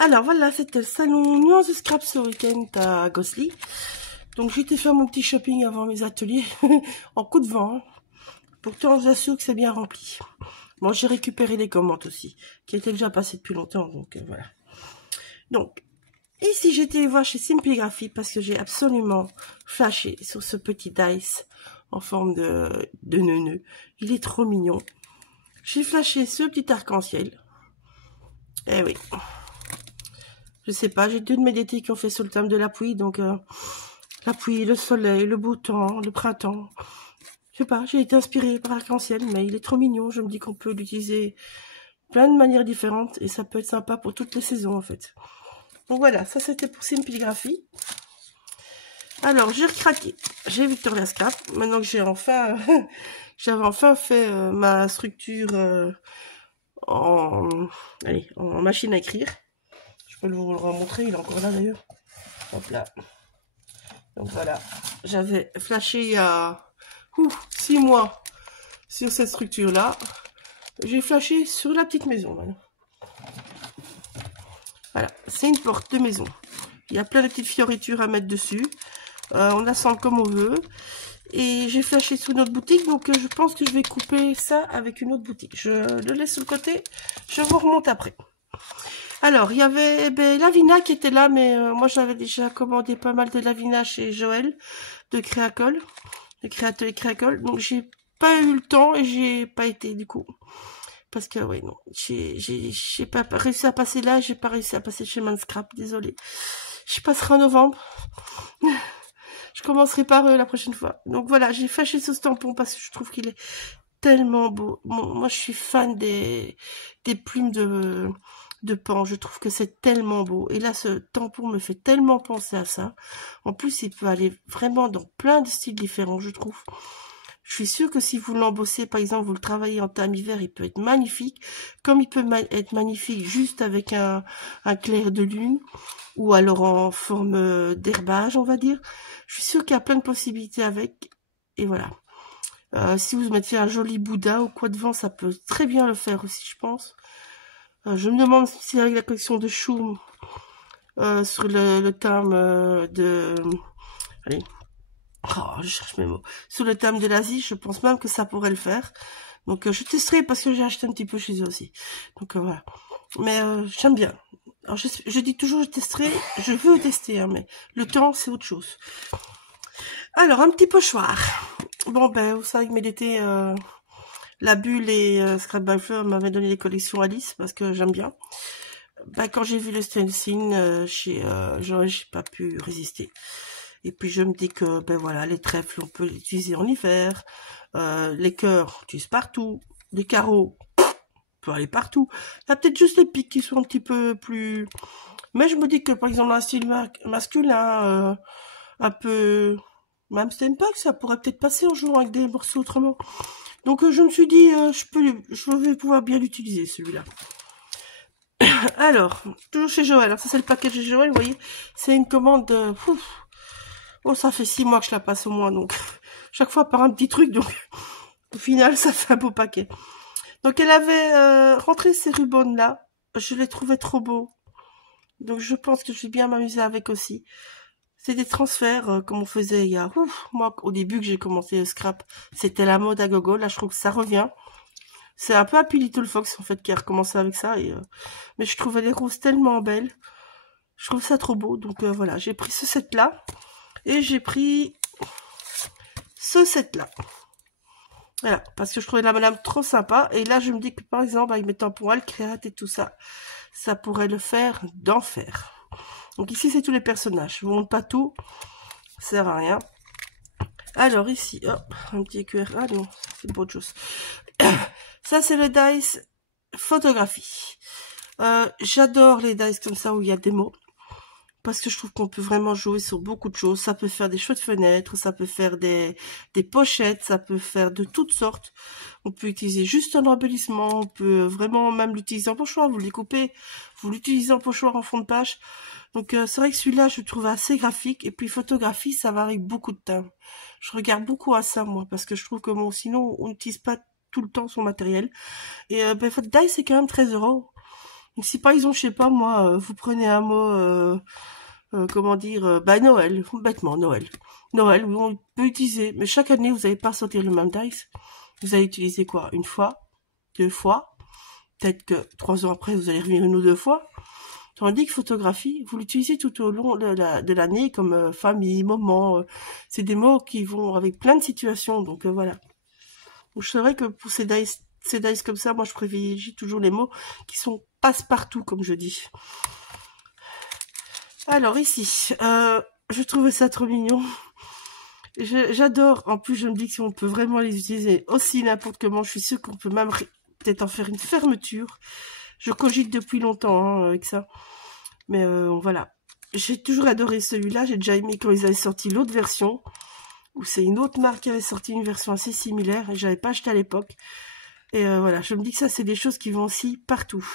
Alors voilà, c'était le salon Nuance Scrap ce week-end à Gosselies. Donc j'ai été faire mon petit shopping avant mes ateliers, en coup de vent. Hein. Pourtant, je vous assure que c'est bien rempli. Bon, j'ai récupéré les commandes aussi, qui étaient déjà passées depuis longtemps, donc voilà. Donc, ici j'ai été voir chez Simpligraphy parce que j'ai absolument flashé sur ce petit dice en forme de neuneu. Il est trop mignon. J'ai flashé ce petit arc-en-ciel. Eh oui. Je sais pas, j'ai deux de mes DT qui ont fait sur le thème de la pluie, donc la pluie, le soleil, le beau temps, le printemps. Je sais pas, j'ai été inspirée par arc-en-ciel, mais il est trop mignon. Je me dis qu'on peut l'utiliser plein de manières différentes et ça peut être sympa pour toutes les saisons en fait. Donc voilà, ça c'était pour Simpligraphy. Alors j'ai recraqué, j'ai Victoria Scrap. Maintenant que j'ai enfin, j'avais enfin fait ma structure en machine à écrire. Je peux vous le remontrer, il est encore là d'ailleurs. Hop là. Donc voilà, j'avais flashé il y a 6 mois sur cette structure-là. J'ai flashé sur la petite maison. Voilà, c'est une porte de maison. Il y a plein de petites fioritures à mettre dessus. On assemble comme on veut. Et j'ai flashé sur une autre boutique, donc je pense que je vais couper ça avec une autre boutique. Je le laisse sur le côté, je vous remonte après. Alors, il y avait Lavina qui était là, mais moi j'avais déjà commandé pas mal de Lavina chez Joël de Créacol, de Créateur et Créacol. Donc j'ai pas eu le temps et j'ai pas été du coup. Parce que oui, non, j'ai pas réussi à passer là, j'ai pas réussi à passer chez Manscrap, désolé. Je passerai en novembre. Je commencerai par eux la prochaine fois. Donc voilà, j'ai flashé ce tampon parce que je trouve qu'il est tellement beau. Bon, moi je suis fan des plumes de pan, je trouve que c'est tellement beau. Et là, ce tampon me fait tellement penser à ça. En plus, il peut aller vraiment dans plein de styles différents, je trouve. Je suis sûre que si vous l'embossez, par exemple, vous le travaillez en teint hiver, il peut être magnifique. Comme il peut être magnifique juste avec un clair de lune, ou alors en forme d'herbage, on va dire. Je suis sûre qu'il y a plein de possibilités avec. Et voilà. Si vous mettez un joli Bouddha ou quoi devant, ça peut très bien le faire aussi, je pense. Je me demande si c'est avec la collection de Choum sur le thème de... Allez, je cherche mes mots. Sur le thème de l'Asie, je pense même que ça pourrait le faire. Donc je testerai parce que j'ai acheté un petit peu chez eux aussi. Donc voilà. Mais j'aime bien. Alors je dis toujours je testerai, je veux tester, hein, mais le temps c'est autre chose. Alors un petit pochoir. Bon ben vous savez que mes DT... La Bulle et Scrap by Fleur m'avaient donné les collections Alice parce que j'aime bien. Ben, quand j'ai vu le stencil chez Joël, j'ai pas pu résister. Et puis je me dis que ben voilà, les trèfles on peut les utiliser en hiver, les cœurs on utilise partout, les carreaux on peut aller partout. Il y a peut-être juste les pics qui sont un petit peu plus. Mais je me dis que par exemple un style masculin, un peu même Steinpack, ça pourrait peut-être passer en jouant avec des morceaux autrement. Donc je me suis dit, je vais pouvoir bien l'utiliser celui-là. Alors, toujours chez Joël. Alors ça c'est le paquet chez Joël, vous voyez. C'est une commande de... Oh, ça fait 6 mois que je la passe au moins, donc chaque fois par un petit truc, donc au final ça fait un beau paquet. Donc elle avait rentré ces rubans là. Je les trouvais trop beaux. Donc je pense que je vais bien m'amuser avec aussi. C'est des transferts comme on faisait il y a... moi, au début que j'ai commencé le scrap, c'était la mode à gogo. Là, je trouve que ça revient. C'est un peu Happy Little Fox, en fait, qui a recommencé avec ça. Mais je trouvais les roses tellement belles. Je trouve ça trop beau. Donc voilà, j'ai pris ce set-là. Et j'ai pris ce set-là. Voilà, parce que je trouvais la madame trop sympa. Et là, je me dis que, par exemple, avec mes tampons Alcréate et tout ça, ça pourrait le faire d'enfer. Donc ici, c'est tous les personnages. Je vous montre pas tout. Ça sert à rien. Alors ici, hop, un petit QR. Ah non, c'est pas autre chose. Ça, c'est le dice photographie. J'adore les dice comme ça où il y a des mots. Parce que je trouve qu'on peut vraiment jouer sur beaucoup de choses. Ça peut faire des chaudes fenêtres, ça peut faire des pochettes, ça peut faire de toutes sortes. On peut utiliser juste un embellissement, on peut vraiment même l'utiliser en pochoir. Vous le découpez, vous l'utilisez en pochoir en fond de page. Donc c'est vrai que celui-là, je le trouve assez graphique. Et puis photographie, ça va avec beaucoup de temps. Je regarde beaucoup à ça, moi, parce que je trouve que bon, sinon, on n'utilise pas tout le temps son matériel. Et votre dice, c'est quand même 13 €. Donc si par exemple, je sais pas moi, vous prenez un mot, comment dire, bah Noël, bêtement Noël. Noël, on peut utiliser, mais chaque année, vous n'allez pas sortir le même dice. Vous allez utiliser quoi? Une fois, 2 fois, peut-être que 3 ans après, vous allez revenir 1 ou 2 fois. Tandis que photographie, vous l'utilisez tout au long de l'année, comme famille, moment. C'est des mots qui vont avec plein de situations, donc voilà. Donc, c'est vrai que pour ces dice comme ça, moi je privilégie toujours les mots qui sont passe-partout, comme je dis. Alors ici, je trouvais ça trop mignon. J'adore, en plus je me dis que si on peut vraiment les utiliser aussi n'importe comment, je suis sûre qu'on peut même peut-être en faire une fermeture. Je cogite depuis longtemps hein, avec ça. Mais voilà. J'ai toujours adoré celui-là. J'ai déjà aimé quand ils avaient sorti l'autre version. Où c'est une autre marque qui avait sorti une version assez similaire. Et j'avais pas acheté à l'époque. Et voilà. Je me dis que ça, c'est des choses qui vont aussi partout.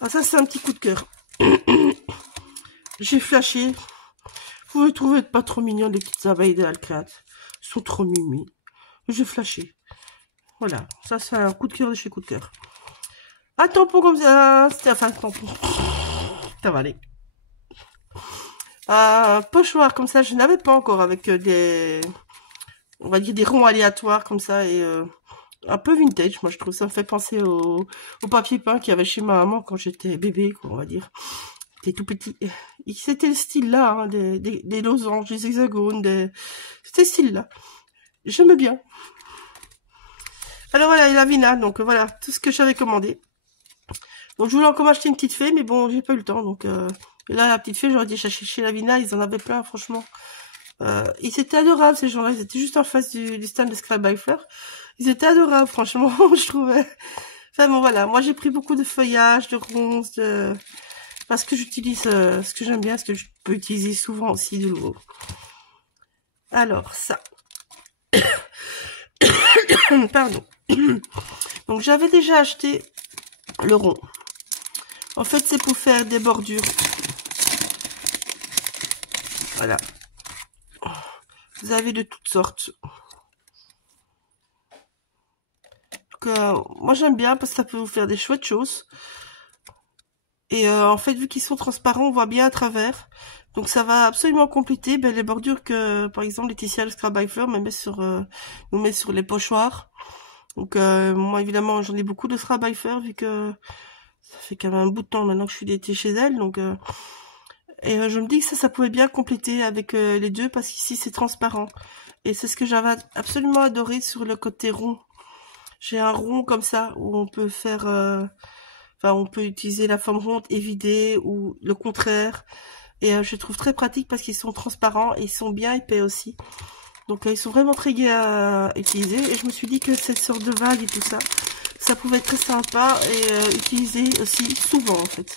Alors ça, c'est un petit coup de cœur. J'ai flashé. Vous les trouvez pas trop mignons, les petites abeilles de Alcrat. Ils sont trop mimi. J'ai flashé. Voilà. Ça, c'est un coup de cœur de chez coup de cœur. Un tampon comme ça. C'était enfin un tampon. Ça va aller. Pochoir comme ça, je n'avais pas encore avec des, on va dire des ronds aléatoires comme ça et un peu vintage. Moi, je trouve ça me fait penser au papier peint qu'il y avait chez ma maman quand j'étais bébé, quoi, on va dire. C'était tout petit. C'était le style là, hein, des losanges, des hexagones, c'était ce style là. J'aime bien. Alors voilà, la Vina, donc voilà, tout ce que j'avais commandé. Donc je voulais encore acheter une petite fée, mais bon, j'ai pas eu le temps, donc là, la petite fée, j'aurais dit chercher chez la Vina, ils en avaient plein, franchement. Ils étaient adorables, ces gens-là. Ils étaient juste en face du stand de Scrap by Fleur. Ils étaient adorables, franchement, je trouvais. Enfin bon, voilà. Moi, j'ai pris beaucoup de feuillages, de ronces, parce que j'utilise ce que j'aime bien, ce que je peux utiliser souvent aussi de l'eau. Alors, ça. Pardon. Donc, j'avais déjà acheté le rond. En fait, c'est pour faire des bordures. Voilà. Vous avez de toutes sortes. Donc, moi, j'aime bien parce que ça peut vous faire des chouettes choses. Et en fait, vu qu'ils sont transparents, on voit bien à travers. Donc, ça va absolument compléter les bordures que, par exemple, Laetitia, le Scrap by Fleur, nous met sur les pochoirs. Donc, moi, évidemment, j'en ai beaucoup de Scrap by Fleur, vu que ça fait quand même un bout de temps maintenant que je suis d'été chez elle. Donc, et je me dis que ça pouvait bien compléter avec les deux, parce qu'ici, c'est transparent. Et c'est ce que j'avais absolument adoré sur le côté rond. J'ai un rond comme ça, où on peut faire... Enfin, on peut utiliser la forme ronde et vider, ou le contraire. Et je trouve très pratique parce qu'ils sont transparents et ils sont bien épais aussi. Donc, ils sont vraiment très gais à utiliser. Et je me suis dit que cette sorte de vague et tout ça, ça pouvait être très sympa et utiliser aussi souvent, en fait.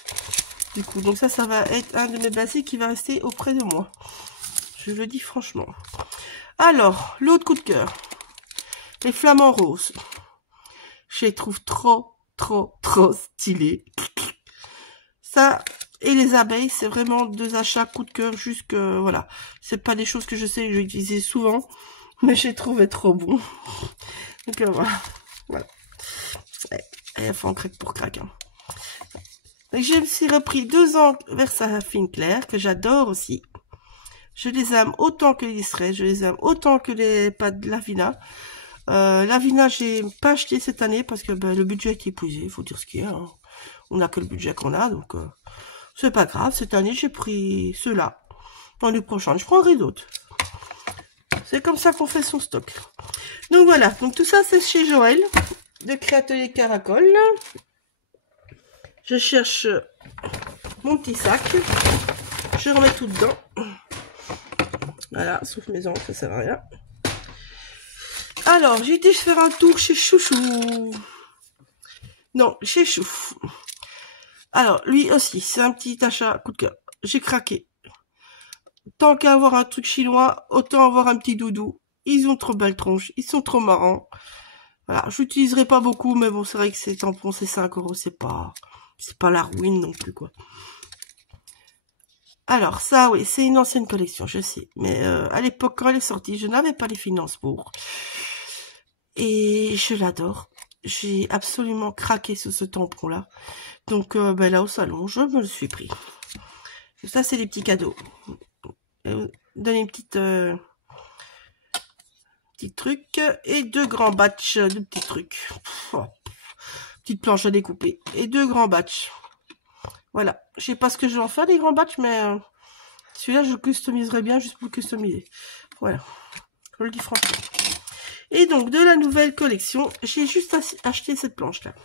Du coup, donc ça va être un de mes basiques qui va rester auprès de moi. Je le dis franchement. Alors, l'autre coup de cœur. Les flamants roses. Je les trouve trop stylés. Ça et les abeilles, c'est vraiment 2 achats coup de cœur, juste que, voilà. C'est pas des choses que je sais que je vais utiliser souvent, mais j'ai trouvé trop bon. Donc voilà. Et enfin, craque pour craque. Hein. Donc, j'ai aussi repris 2 encres Versafine clair, que j'adore aussi. Je les aime autant que les Distress, je les aime autant que les pâtes de Lavina. Lavina, j'ai pas acheté cette année parce que le budget est épuisé, il faut dire ce qu'il y a. Hein. On n'a que le budget qu'on a, donc c'est pas grave. Cette année, j'ai pris ceux-là. L'année prochaine, je prendrai d'autres. C'est comme ça qu'on fait son stock. Donc voilà, donc tout ça, c'est chez Joël, de Créatelier Caracol. Je cherche mon petit sac. Je remets tout dedans. Voilà, sauf mes ongles, ça sert à rien. Alors, j'ai été faire un tour chez Chouchou. Non, chez Chou. Alors, lui aussi, c'est un petit achat coup de cœur. J'ai craqué. Tant qu'à avoir un truc chinois, autant avoir un petit doudou. Ils ont trop belles tronches, ils sont trop marrants. Voilà, je l'utiliserai pas beaucoup, mais bon, c'est vrai que ces tampons, c'est 5 €, c'est pas la ruine non plus, quoi. Alors, ça, oui, c'est une ancienne collection, je sais. Mais à l'époque, quand elle est sortie, je n'avais pas les finances pour. Et je l'adore. j'ai absolument craqué sur ce tampon là. Donc ben là au salon, je me le suis pris. Ça c'est des petits cadeaux. Donner une petite petit truc et 2 grands batchs de petits trucs. Petite planche à découper et 2 grands batchs. Voilà, je sais pas ce que je vais en faire des grands batchs, mais celui-là je le customiserai bien juste pour le customiser. Voilà, je le dis franchement. Et donc de la nouvelle collection, j'ai juste acheté cette planche là.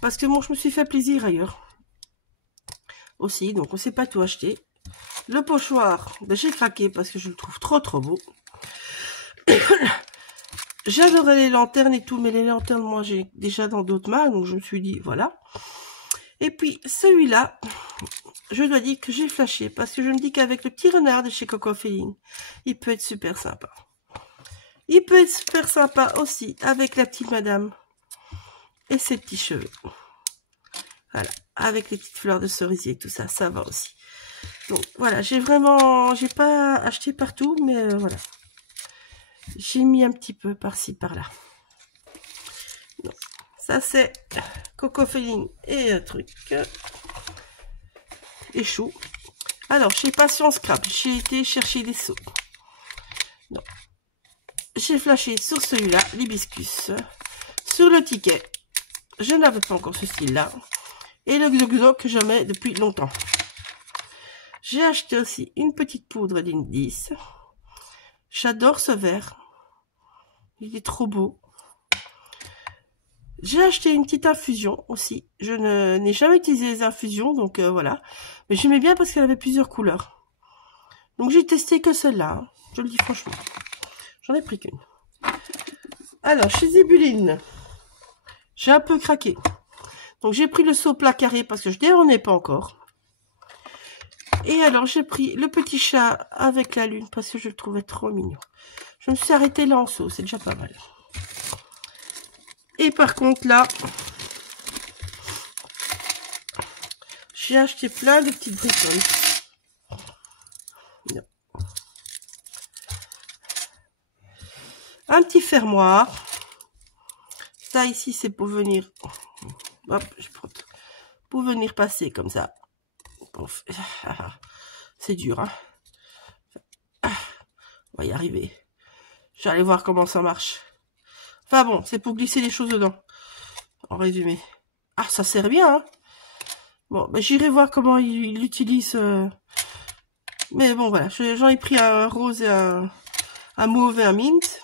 Parce que moi je me suis fait plaisir ailleurs. Aussi, donc on ne sait pas tout acheter. Le pochoir, ben, j'ai craqué parce que je le trouve trop beau. J'adorais les lanternes et tout, mais les lanternes, moi, j'ai déjà dans d'autres mains, donc je me suis dit, voilà. Et puis, celui-là, je dois dire que j'ai flashé, parce que je me dis qu'avec le petit renard de chez Coco Feeling, il peut être super sympa. Il peut être super sympa aussi, avec la petite madame et ses petits cheveux. Voilà, avec les petites fleurs de cerisier, tout ça, ça va aussi. Donc, voilà, j'ai pas acheté partout, mais voilà. J'ai mis un petit peu par-ci, par-là. Ça, c'est Coco Feeling et un truc. Et chou. Alors, chez Passion Scrap, j'ai été chercher des seaux. J'ai flashé sur celui-là, l'hibiscus. Sur le ticket, je n'avais pas encore ce style-là. Et le Xoxo que je mets depuis longtemps. J'ai acheté aussi une petite poudre d'indice. J'adore ce vert. Il est trop beau. J'ai acheté une petite infusion aussi. Je n'ai jamais utilisé les infusions, donc voilà. Mais j'aimais bien parce qu'elle avait plusieurs couleurs. Donc j'ai testé que celle-là. Hein. Je le dis franchement. J'en ai pris qu'une. Alors, chez Zibuline, j'ai un peu craqué. Donc j'ai pris le seau plat carré parce que je n'en ai pas encore. Et alors j'ai pris le petit chat avec la lune parce que je le trouvais trop mignon. Je me suis arrêtée là en seau, c'est déjà pas mal. Et par contre là, j'ai acheté plein de petites bricoles. Un petit fermoir. Ça ici c'est pour venir. Hop, je prends. Pour venir passer comme ça. C'est dur, hein. On va y arriver. J'allais voir comment ça marche. Enfin bon, c'est pour glisser les choses dedans. En résumé. Ah, ça sert bien, hein. Bon, ben, j'irai voir comment il l'utilise. Mais bon, voilà. J'en ai pris un rose et un mauve et un mint.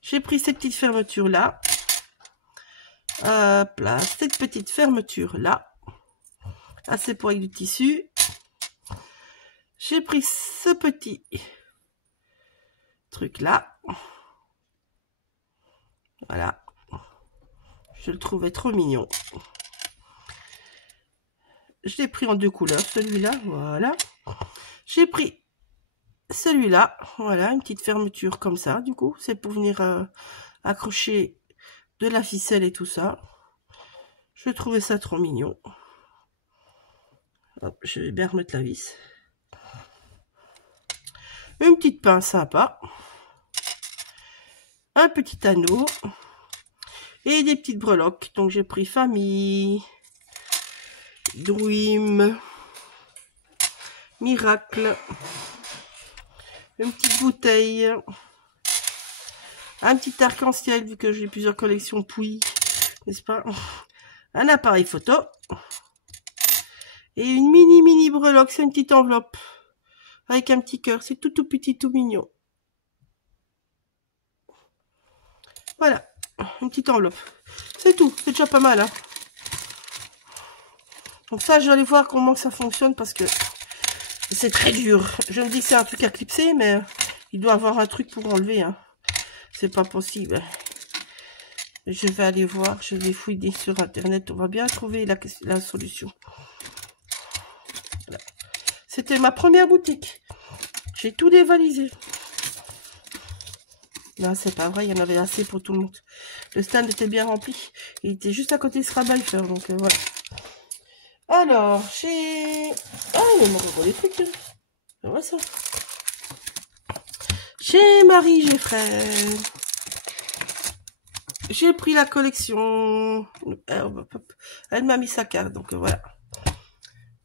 J'ai pris ces petites fermetures là. Là, cette petite fermeture là. Assez pour avec du tissu. J'ai pris ce petit truc là. Voilà. Je le trouvais trop mignon. Je l'ai pris en 2 couleurs, celui-là, voilà. J'ai pris celui-là, voilà, une petite fermeture comme ça, du coup. C'est pour venir accrocher de la ficelle et tout ça. Je trouvais ça trop mignon. Hop, je vais bien remettre la vis. Une petite pince sympa. Un petit anneau. Et des petites breloques. Donc j'ai pris Famille, Dream, Miracle, une petite bouteille, un petit arc-en-ciel vu que j'ai plusieurs collections Pouilly, n'est-ce pas? Un appareil photo et une mini breloque, c'est une petite enveloppe avec un petit cœur, c'est tout petit, tout mignon. Voilà, une petite enveloppe. C'est tout, c'est déjà pas mal, hein. Donc ça, je vais aller voir comment ça fonctionne parce que c'est très dur. Je me dis que c'est un truc à clipser, mais il doit avoir un truc pour enlever, hein. C'est pas possible. Je vais aller voir, je vais fouiller sur internet, on va bien trouver la solution. Voilà. C'était ma première boutique. J'ai tout dévalisé. Non, c'est pas vrai, il y en avait assez pour tout le monde. Le stand était bien rempli. Il était juste à côté de Scrabbifer, donc voilà. Alors, chez... Ah, il manque encore des trucs. On voit ça. Chez Marie Geoffrey. j'ai pris la collection. Elle m'a mis sa carte, donc voilà.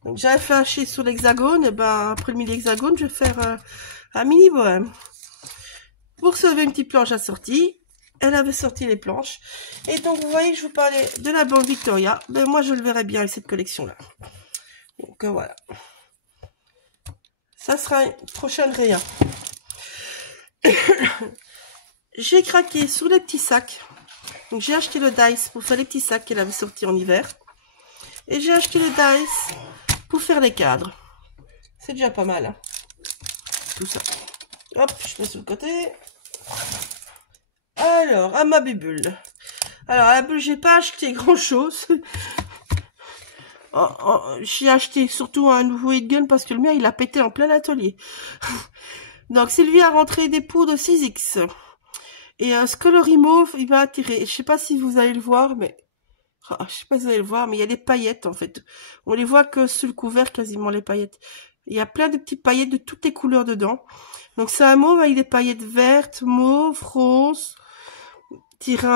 Donc j'avais flashé sur l'hexagone, et ben après le mini-hexagone, je vais faire un mini bohème. Pour sauver une petite planche assortie, elle avait sorti les planches. Et donc vous voyez que je vous parlais de la Banque Victoria. Ben moi je le verrai bien avec cette collection-là. Donc voilà. Ça sera une prochaine réa. J'ai craqué sur les petits sacs. Donc j'ai acheté le Dice pour faire les petits sacs qu'elle avait sortis en hiver. Et j'ai acheté le Dice pour faire les cadres. C'est déjà pas mal. Hein. Tout ça. Hop, je mets sur le côté. Alors, à ma bubule. Alors, à la bulle, j'ai pas acheté grand chose. J'ai acheté surtout un nouveau heat gun parce que le mien, il a pété en plein atelier. Donc, Sylvie a rentré des poudres 6X. Et ce coloris mauve, il va attirer. Je sais pas si vous allez le voir, mais... je sais pas si vous allez le voir, mais il y a des paillettes, en fait. On les voit que sur le couvert, quasiment, les paillettes. Il y a plein de petites paillettes de toutes les couleurs dedans. Donc, c'est un mauve avec des paillettes vertes, mauve, rose, tiré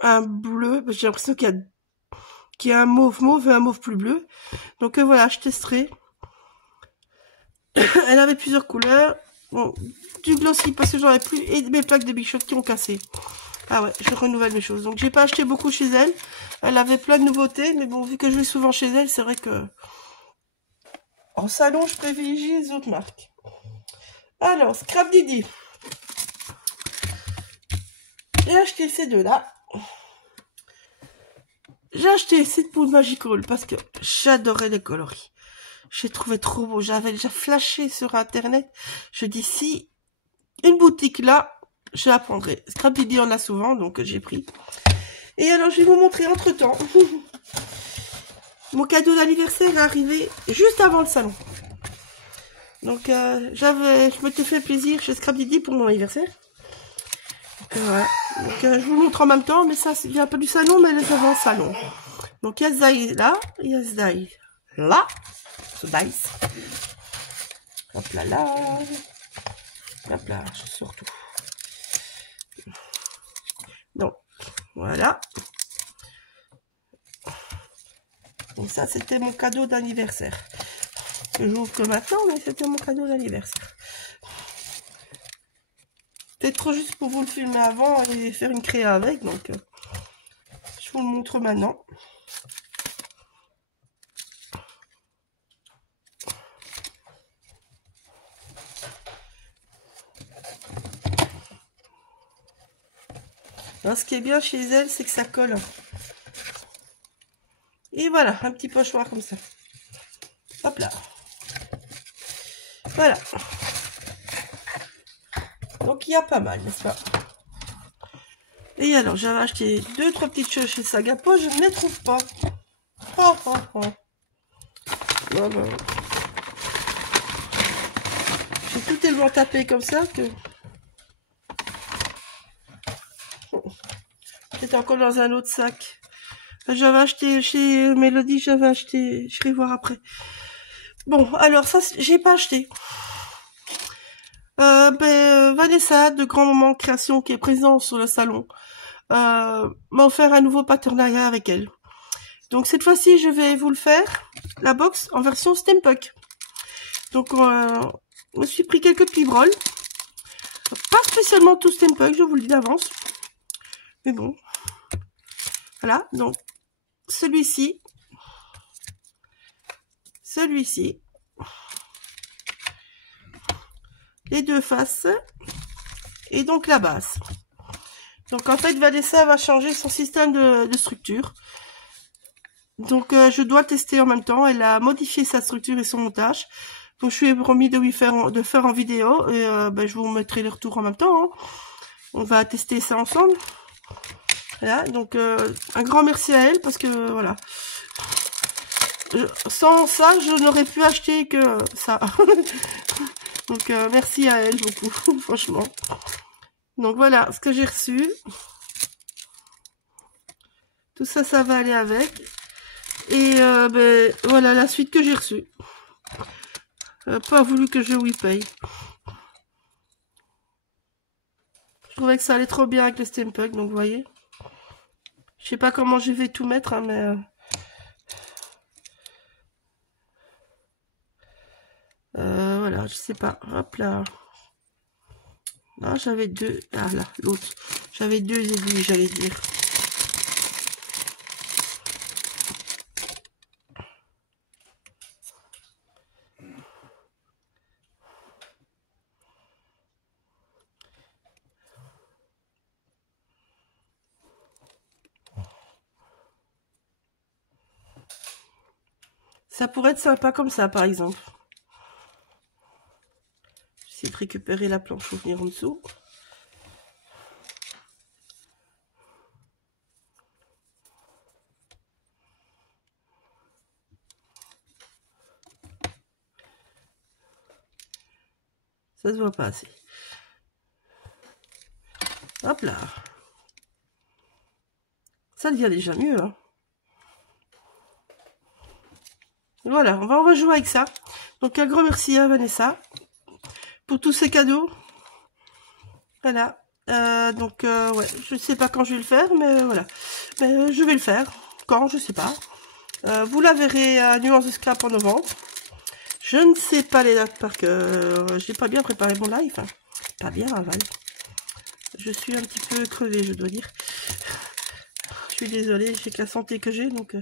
un bleu. J'ai l'impression qu'il y a un mauve et un mauve plus bleu. Donc, voilà, je testerai. Elle avait plusieurs couleurs. Bon, du glossy parce que j'en ai plus. Et mes plaques de Big Shot qui ont cassé. Ah ouais, je renouvelle mes choses. Donc, j'ai pas acheté beaucoup chez elle. Elle avait plein de nouveautés. Mais bon, vu que je vais souvent chez elle, c'est vrai que... En salon, je privilégie les autres marques. Alors, Scrap Didi. J'ai acheté ces deux-là. J'ai acheté cette poudre Magical parce que j'adorais les coloris. J'ai trouvé trop beau. J'avais déjà flashé sur internet. Je dis si une boutique là, je la prendrai. Scrap Didi en a souvent, donc j'ai pris. Et alors je vais vous montrer entre temps. Mon cadeau d'anniversaire est arrivé juste avant le salon. Donc je m'étais fait plaisir chez Scrap Didi pour mon anniversaire. Donc, voilà. Donc je vous montre en même temps, mais ça vient pas du salon, mais elle est avant le salon. Donc il y a ce die là, il y a ce die là. Ce dice. Hop là là. Hop là, surtout. Donc, voilà. Donc ça, c'était mon cadeau d'anniversaire. Je j'ouvre que maintenant, mais c'était mon cadeau d'anniversaire. Peut-être trop juste pour vous le filmer avant et faire une créa avec, donc je vous le montre maintenant. Alors, ce qui est bien chez elle, c'est que ça colle. Et voilà, un petit pochoir comme ça. Hop là. Voilà. Donc, il y a pas mal, n'est-ce pas? Et alors, j'avais acheté 2-3 petites choses chez Sagapo, je ne les trouve pas. Oh, oh, oh. Voilà. J'ai tout tellement tapé comme ça que... C'était encore dans un autre sac. J'avais acheté chez Mélodie, j'avais acheté... Je vais voir après. Bon, alors ça, j'ai pas acheté. Vanessa, de Grand Moment Création, qui est présente sur le salon, m'a offert un nouveau partenariat avec elle. Donc cette fois-ci, je vais vous le faire, la box en version Steampunk. Donc, je me suis pris quelques petits brols. Pas spécialement tout Steampunk, je vous le dis d'avance. Mais bon. Voilà, donc, celui-ci. Celui-ci. Les deux faces. Et donc la base. Donc en fait, Vanessa va changer son système de structure. Donc je dois le tester en même temps. Elle a modifié sa structure et son montage. Donc je lui ai promis de faire en vidéo. Et je vous mettrai le retour en même temps. Hein. On va tester ça ensemble. Voilà, donc un grand merci à elle parce que voilà. Sans ça, je n'aurais pu acheter que ça. Donc merci à elle beaucoup, franchement. Donc voilà ce que j'ai reçu. Tout ça, ça va aller avec. Et voilà la suite que j'ai reçue. Pas voulu que je lui paye. Je trouvais que ça allait trop bien avec le Steampunk, donc vous voyez. Je sais pas comment je vais tout mettre, hein, mais... voilà, je sais pas. Hop là. Là, j'avais deux... Ah là, l'autre. J'avais deux aiguilles, j'allais dire. Ça pourrait être sympa comme ça, par exemple. J'essaie de récupérer la planche pour venir en dessous. Ça se voit pas assez. Hop là. Ça devient déjà mieux, hein. Voilà, on va jouer avec ça. Donc un grand merci à Vanessa pour tous ces cadeaux. Voilà. Ouais, je sais pas quand je vais le faire, mais voilà. Mais je vais le faire. Quand, je sais pas. Vous la verrez à Nuance de Scrap en novembre. Je ne sais pas les dates parce que j'ai pas bien préparé mon live. Hein. Pas bien, Val. Je suis un petit peu crevée, je dois dire. Je suis désolée, j'ai que la santé que j'ai, donc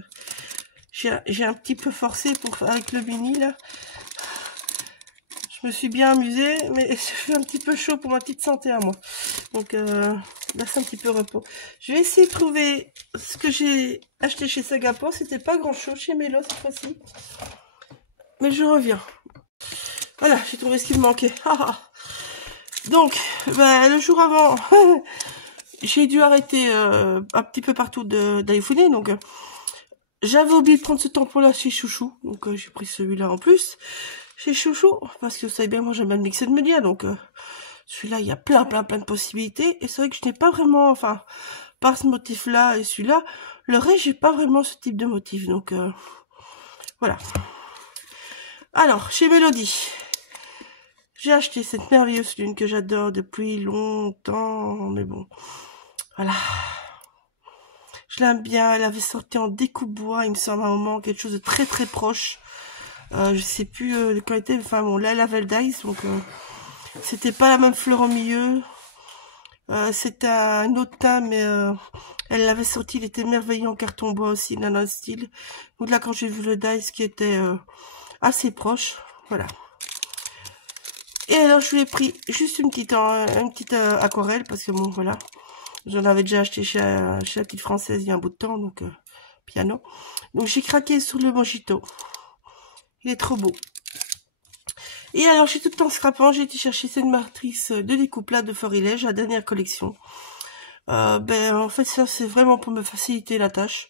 j'ai un petit peu forcé avec le mini là. Je me suis bien amusée, mais je fais un petit peu chaud pour ma petite santé à moi. Donc laisse un petit peu repos. Je vais essayer de trouver ce que j'ai acheté chez Sagapo. C'était pas grand chose chez Mélo cette fois-ci. Mais je reviens. Voilà, j'ai trouvé ce qui me manquait. Donc, le jour avant, j'ai dû arrêter un petit peu partout d'iPhone. Donc, j'avais oublié de prendre ce tampon-là chez Chouchou. Donc, j'ai pris celui-là en plus chez Chouchou. Parce que vous savez bien, moi, j'aime bien le mixer de médias. Donc, celui-là, il y a plein de possibilités. Et c'est vrai que je n'ai pas vraiment, enfin, par ce motif-là et celui-là, le reste, j'ai pas vraiment ce type de motif. Donc, voilà. Alors, chez Mélodie, j'ai acheté cette merveilleuse lune que j'adore depuis longtemps. Mais bon, voilà. Je l'aime bien. Elle avait sorti en découpe bois, il me semble, à un moment, quelque chose de très proche. Je sais plus de qualité. Enfin bon, là, elle avait le dice, donc c'était pas la même fleur au milieu. C'était un autre teint, mais elle l'avait sorti, il était merveilleux en carton bois aussi, nana style. Donc là, quand j'ai vu le dice qui était assez proche, voilà. Et alors, je lui ai pris juste une petite aquarelle, parce que bon, voilà. J'en avais déjà acheté chez la petite française il y a un bout de temps, donc piano. Donc j'ai craqué sur le Mojito. Il est trop beau. Et alors, je suis tout en scrapant, j'ai été chercher cette matrice de découpe là de Florilège, la dernière collection. En fait, ça c'est vraiment pour me faciliter la tâche.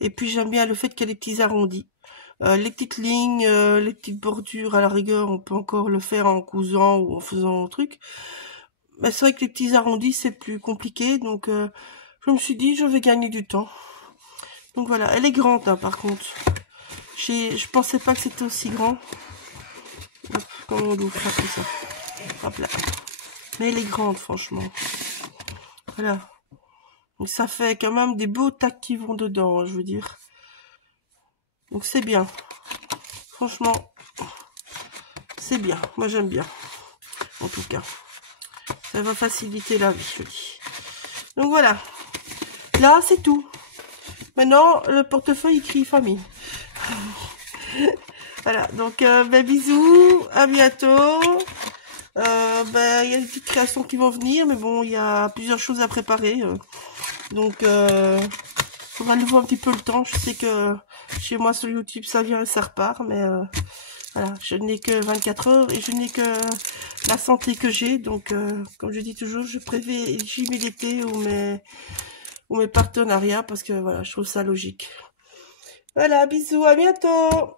Et puis j'aime bien le fait qu'il y ait des petits arrondis. Les petites lignes, les petites bordures, à la rigueur, on peut encore le faire en cousant ou en faisant un truc. Mais c'est vrai que les petits arrondis, c'est plus compliqué. Donc, je me suis dit, je vais gagner du temps. Donc voilà, elle est grande, hein, par contre. Je pensais pas que c'était aussi grand. Hop, comment on l'ouvre comme ça. Hop là. Mais elle est grande, franchement. Voilà. Donc ça fait quand même des beaux tacs qui vont dedans, je veux dire. Donc c'est bien. Franchement, c'est bien. Moi, j'aime bien. En tout cas. Ça va faciliter la vie, je dis. Donc voilà. Là, c'est tout. Maintenant, le portefeuille écrit famille. Voilà. Donc, bisous. À bientôt. Il y a des petites créations qui vont venir. Mais bon, il y a plusieurs choses à préparer. Donc, faudra le voir un petit peu le temps. Je sais que chez moi, sur YouTube, ça vient et ça repart. Mais voilà, je n'ai que 24 heures et je n'ai que la santé que j'ai. Donc, comme je dis toujours, je privilégie mes l'été ou mes partenariats parce que voilà, je trouve ça logique. Voilà, bisous, à bientôt.